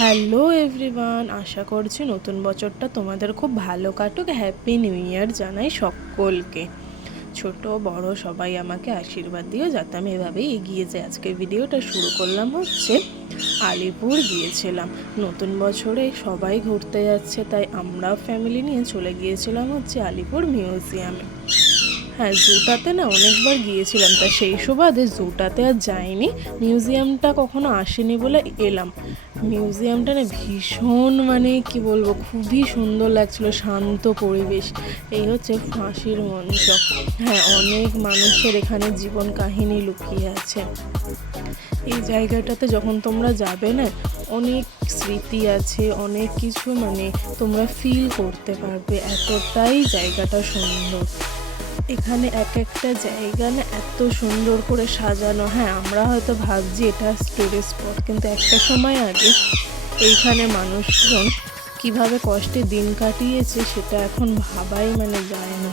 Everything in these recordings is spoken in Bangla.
হ্যালো এভরিওয়ান, আশা করছি নতুন বছরটা তোমাদের খুব ভালো কাটুক। হ্যাপি নিউ ইয়ার জানাই সকলকে। ছোট বড় সবাই আমাকে আশীর্বাদ দিও যাতে আমি এভাবেই এগিয়ে যাই। আজকে ভিডিওটা শুরু করলাম হচ্ছে আলিপুর গিয়েছিলাম নতুন বছরে, সবাই ঘুরতে যাচ্ছে তাই আমরা ফ্যামিলি নিয়ে চলে গিয়েছিলাম হচ্ছে আলিপুর মিউজিয়ামে। হ্যাঁ, জুটাতে না অনেকবার গিয়েছিলাম, তা সেই সুবাদে জুটাতে আর যাইনি। মিউজিয়ামটা কখনো আসেনি বলে এলাম। মিউজিয়ামটা না ভীষণ কি বলবো, খুবই সুন্দর লাগছিল, শান্ত পরিবেশ। এই হচ্ছে ফাঁসির মঞ্চ। হ্যাঁ, অনেক মানুষের এখানে জীবন কাহিনী লুকিয়ে আছে। এই জায়গাটাতে যখন তোমরা যাবে না, অনেক স্মৃতি আছে, অনেক কিছু তোমরা ফিল করতে পারবে, এতটাই জায়গাটা সুন্দর। এখানে এক একটা জায়গা না এত সুন্দর করে সাজানো। হ্যাঁ, আমরা হয়তো ভাবছি এটা টুরিস্ট স্পট, কিন্তু একটা সময় আগে এইখানে মানুষজন কিভাবে কষ্টে দিন কাটিয়েছে সেটা এখন ভাবাই যায় না।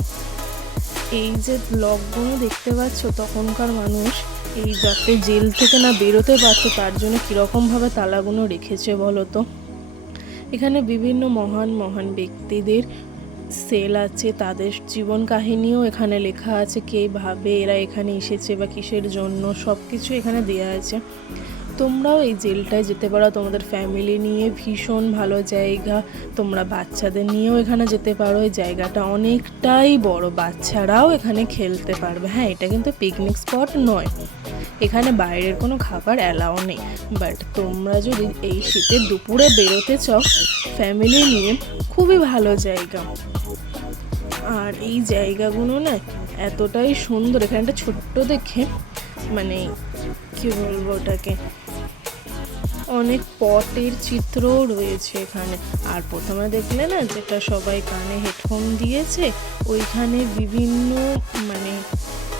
এই যে ব্লকগুলো দেখতে পাচ্ছ, তখনকার মানুষ এই যাতে জেল থেকে না বেরোতে পারতো তার জন্য কীরকমভাবে তালাগুলো রেখেছে বলো তো। এখানে বিভিন্ন মহান মহান ব্যক্তিদের সেল আছে, তাদের জীবন কাহিনীও এখানে লেখা আছে, কীভাবে এরা এখানে এসেছে বা কিসের জন্য, সব কিছু এখানে দেওয়া আছে। তোমরাও এই জেলটায় যেতে পারো তোমাদের ফ্যামিলি নিয়ে, ভীষণ ভালো জায়গা। তোমরা বাচ্চাদের নিয়েও এখানে যেতে পারো, এই জায়গাটা অনেকটাই বড়, বাচ্চারাও এখানে খেলতে পারবে। হ্যাঁ, এটা কিন্তু পিকনিক স্পট নয়, এখানে বাইরের কোনো খাবার অ্যালাউ নেই। বাট তোমরা যদি এই শীতের দুপুরে বেরোতে চাও ফ্যামিলি নিয়ে, খুবই ভালো জায়গা। আর এই জায়গাগুলো না এতটাই সুন্দর, এখানে একটা ছোট্ট দেখে কি বলবো ওটাকে, অনেক পটের চিত্রও রয়েছে এখানে। আর প্রথমে দেখলে না যেটা সবাই কানে হেডফোন দিয়েছে, ওইখানে বিভিন্ন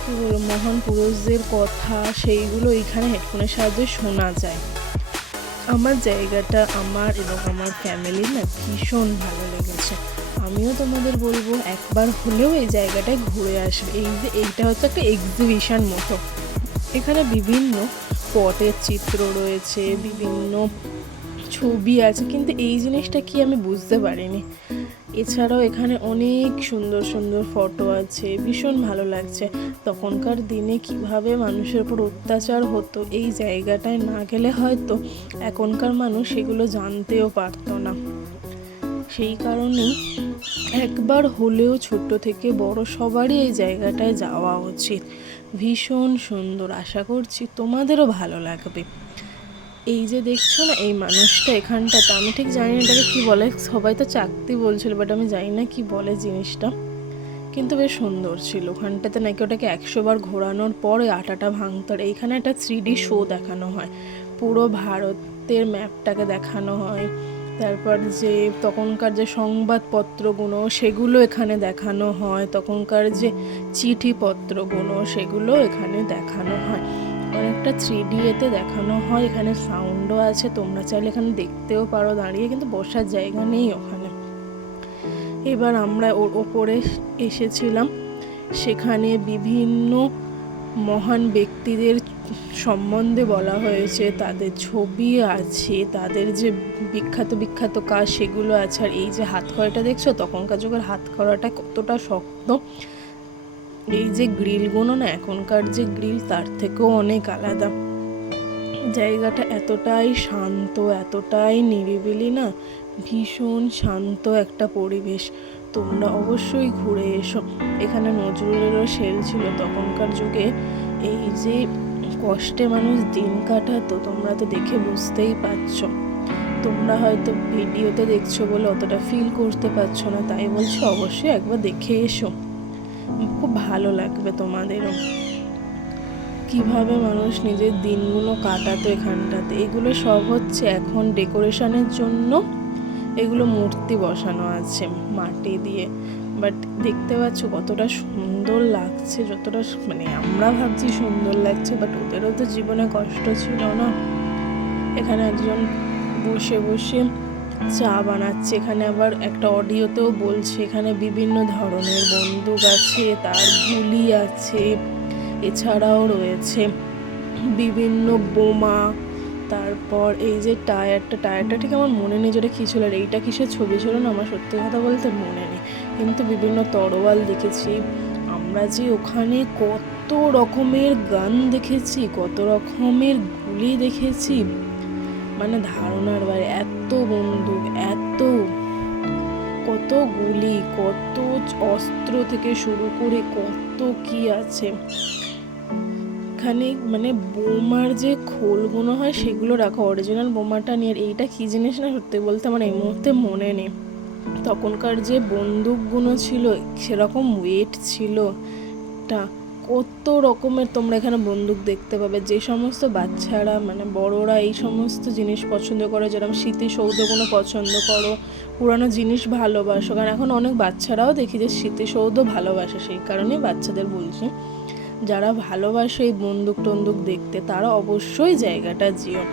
কি বলবো মহান পুরুষদের কথা, সেইগুলো এইখানে হেডফোনের সাহায্যে শোনা যায়। আমার জায়গাটা আমার এবং আমার ফ্যামিলির না ভীষণ ভালো লেগেছে। আমিও তোমাদের বলবো একবার হলেও এই জায়গাটায় ঘুরে আসবে। এইটা হচ্ছে একটা এক্সিবিশন মতো। এখানে বিভিন্ন পটের চিত্র রয়েছে, বিভিন্ন ছবি আছে, কিন্তু এই জিনিসটা কি আমি বুঝতে পারিনি। এছাড়াও এখানে অনেক সুন্দর সুন্দর ফটো আছে, ভীষণ ভালো লাগছে। তখনকার দিনে কিভাবে মানুষের উপর অত্যাচার হতো, এই জায়গাটায় না গেলে হয়তো এখনকার মানুষ এগুলো জানতেও পারতো না। সেই কারণেই একবার হলেও ছোট থেকে বড় সবারই এই জায়গাটায় যাওয়া উচিত। ভীষণ সুন্দর, আশা করছি তোমাদেরও ভালো লাগবে। এই যে দেখছো না এই মানুষটা এখানটাতে, আমি ঠিক জানি না এটাকে কী বলে, সবাই তো চাকতি বলছিল, বাট আমি জানি না কি বলে জিনিসটা, কিন্তু বেশ সুন্দর ছিল। ওখানটাতে নাকি ওটাকে 100 বার ঘোরানোর পরে আটাটা ভাঙতার। এইখানে একটা 3D শো দেখানো হয়, পুরো ভারতের ম্যাপটাকে দেখানো হয়। তারপর যে তখনকার যে সংবাদপত্রগুলো সেগুলো এখানে দেখানো হয়, তখনকার যে চিঠিপত্রগুলো সেগুলো এখানে দেখানো হয়, অনেকটা 3D এতে দেখানো হয়। এখানে সাউন্ডও আছে, তোমরা চাইলে এখানে দেখতেও পারো দাঁড়িয়ে, কিন্তু বসার জায়গা নেই ওখানে। এবার আমরা ওর ওপরে এসেছিলাম, সেখানে বিভিন্ন মহান ব্যক্তিদের সম্বন্ধে বলা হয়েছে, তাদের ছবি আছে, তাদের যে বিখ্যাত বিখ্যাত কাজ সেগুলো আছে। আর এই যে হাত কড়াটা দেখছো, তখনকার যুগের হাত কড়াটা কতটা শক্ত, এই যে গ্রিলগুলো না এখনকার যে গ্রিল তার থেকেও অনেক আলাদা। জায়গাটা এতটাই শান্ত, এতটাই নিরিবিলি না, ভীষণ শান্ত একটা পরিবেশ। তোমরা অবশ্যই ঘুরে এসো। এখানে নজরুলেরও সেল ছিল তখনকার যুগে, এই যে কষ্টে মানুষ দিন কাটাতো, তোমরা তো দেখে বুঝতেই পারছো। তোমরা হয়তো ভিডিওতে দেখছো বলে অতটা ফিল করতে পারছো না, তাই বলছি অবশ্যই একবার দেখে এসো, খুব ভালো লাগবে তোমাদেরও। কিভাবে মানুষ নিজের দিনগুলো কাটাতো এখানটাতে। এগুলো সব হচ্ছে এখন ডেকোরেশনের জন্য, এগুলো মূর্তি বসানো আছে মাটি দিয়ে, বাট দেখতে পাচ্ছ কতটা সুন্দর লাগছে। যতটা আমরা ভাবছি সুন্দর লাগছে, বাট ওদেরও তো জীবনে কষ্ট ছিল না। এখানে একজন বসে বসে চা বানাচ্ছে, এখানে আবার একটা অডিওতেও বলছে। এখানে বিভিন্ন ধরনের বন্দুক আছে, তার গুলি আছে, এছাড়াও রয়েছে বিভিন্ন বোমা, তারপর এই যে টায়ারটা ঠিক আমার মনে নেই যেটা কী ছিল, আর এইটা কিসের ছবি ছিল না আমার সত্যি কথা বলতে মনে নেই, কিন্তু বিভিন্ন তরোয়াল দেখেছি। আমরা যে ওখানে কত রকমের গান দেখেছি, কত রকমের গুলি দেখেছি, মানে ধারণার বাইরে। এত বন্দুক, এত কত গুলি, কত অস্ত্র থেকে শুরু করে কত কি আছে এখানে। মানে বোমার যে খোলগুলো হয় সেগুলো রাখা, অরিজিনাল বোমাটা নিয়ে। এইটা কী জিনিস না সত্যি বলতে আমার এই মুহূর্তে মনে নেই। তখনকার যে বন্দুকগুলো ছিল সেরকম ওয়েট ছিল, টা কত রকমের তোমরা এখানে বন্দুক দেখতে পাবে। যে সমস্ত বাচ্চারা মানে বড়রা এই সমস্ত জিনিস পছন্দ করে, যেরকম স্মৃতিসৌধগুলো পছন্দ করো, পুরানো জিনিস ভালোবাসো, কারণ এখন অনেক বাচ্চারাও দেখি যে স্মৃতিসৌধ ভালোবাসে, সেই কারণেই বাচ্চাদের বলছি, যারা ভালোবাসে এই বন্দুক টন্দুক দেখতে তারা অবশ্যই জায়গাটা যেও।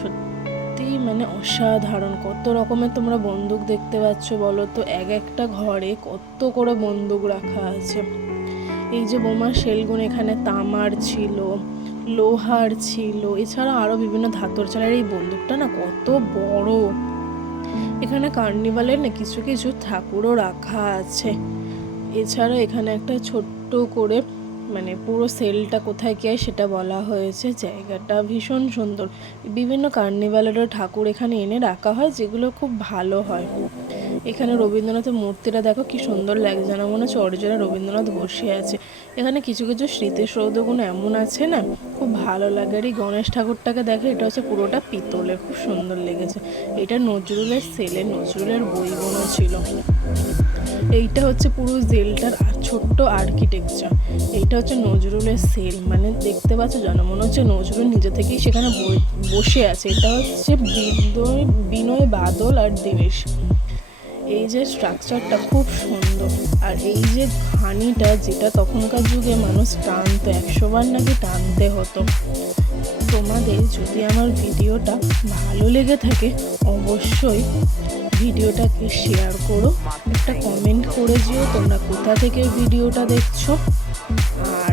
সত্যি মানে অসাধারণ, কত রকমের তোমরা বন্দুক দেখতে পাচ্ছ বলো তো। একটা ঘরে কত করে বন্দুক রাখা আছে। এই যে বোমার শেলগুলো এখানে তামার ছিল, লোহার ছিল, এছাড়া আরও বিভিন্ন ধাতর চালের। এই বন্দুকটা না কত বড়। এখানে কার্নিভালের না কিছু কিছু ঠাকুরও রাখা আছে। এছাড়া এখানে একটা ছোট্ট করে মানে পুরো সেলটা কোথায় কি হয় সেটা বলা হয়েছে। জায়গাটা ভীষণ সুন্দর। বিভিন্ন কার্নিভালেরও ঠাকুর এখানে এনে রাখা হয়, যেগুলো খুব ভালো হয়। এখানে রবীন্দ্রনাথের মূর্তিটা দেখো কি সুন্দর লাগছে, যেন মনে হচ্ছে অরিজিনাল রবীন্দ্রনাথ বসে আছে। এখানে কিছু কিছু স্মৃতিসৌধগুলো এমন আছে না, খুব ভালো লাগে। আর এই গণেশ ঠাকুরটাকে দেখো, এটা হচ্ছে পুরোটা পিতলের, খুব সুন্দর লেগেছে। এটা নজরুলের সেলে নজরুলের বইগুলো ছিল। এইটা হচ্ছে পুরো জেলটার ছোট্ট আর্কিটেকচার। এইটা হচ্ছে নজরুলের সেল, মানে দেখতে পাচ্ছ যেন মনে হচ্ছে নজরুল নিজে থেকেই সেখানে বসে আছে। এটা হচ্ছে বিনয় বাদল আর দীনেশ। এই যে স্ট্রাকচারটা খুব সুন্দর। আর এই যে ঘানিটা, যেটা তখনকার যুগে মানুষ টানতো, 100 বার নাকি টানতে হতো। তোমাদের যদি আমার ভিডিওটা ভালো লেগে থাকে অবশ্যই ভিডিওটাকে শেয়ার করো, একটা কমেন্ট করে যেও তোমরা কোথা থেকে ভিডিওটা দেখছো। আর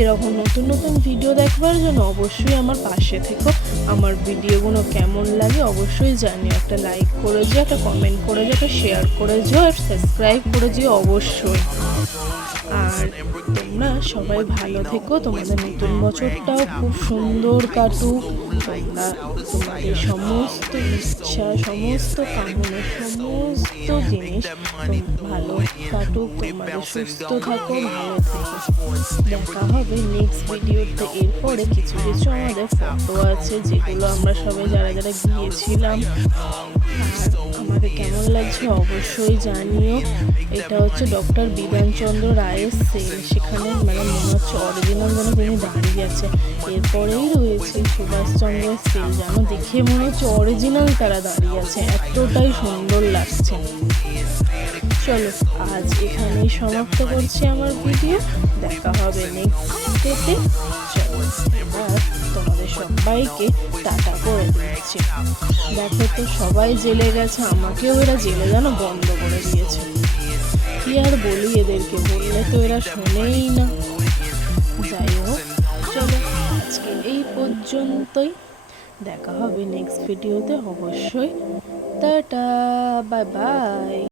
এরকম নতুন নতুন ভিডিও দেখবার জন্য অবশ্যই আমার পাশে থেকো। আমার ভিডিওগুলো কেমন লাগে অবশ্যই জানিও। একটা লাইক করে যেও, একটা কমেন্ট করে যেও, একটা শেয়ার করে যেও, আর সাবস্ক্রাইব করে যেও অবশ্যই। আর তোমরা সবাই ভালো থেকো, তোমাদের নতুন বছরটাও খুব সুন্দর কাটুক। তোমরা তোমাদের সমস্ত ইচ্ছা, সমস্ত কামনা, সমস্ত জিনিস ভালো কাটুক, তোমাদের সুস্থ থাকো, ভালো থেকো। দেখা হবে নেক্সট ভিডিওতে। এরপরে কিছু কিছু আমাদের ফটো আছে, যেগুলো আমরা সবাই যারা যারা গিয়েছিলাম। আর আমাকে কেমন লাগছে অবশ্যই জানিও। এটা হচ্ছে ডক্টর বিধানচন্দ্র রায়ের সেল, সেখানে মানে মনে হচ্ছে অরিজিনাল যেন তিনি দাঁড়িয়ে আছে। এরপরেই রয়েছে সুভাষচন্দ্রের সেল, যেন দেখে মনে হচ্ছে অরিজিনাল তারা দাঁড়িয়ে আছে, এতটাই সুন্দর লাগছে। চলো আজ এখানেই সমাপ্ত করছি আমার ভিডিও। দেখা হবে নেক্সট ডেতে। চলো আর তোমাদের সবাইকে টাটা করে দিচ্ছি। দেখো তো সবাই জেলে গেছে, আমাকেও এরা জেলে যেন বন্ধ করে দিয়েছে। কি আর বলি এদেরকে, বললে তো এরা শোনেই না। যাই হোক, চলো আজকে এই পর্যন্তই। দেখা হবে নেক্সট ভিডিওতে অবশ্যই। Tata, bye bye.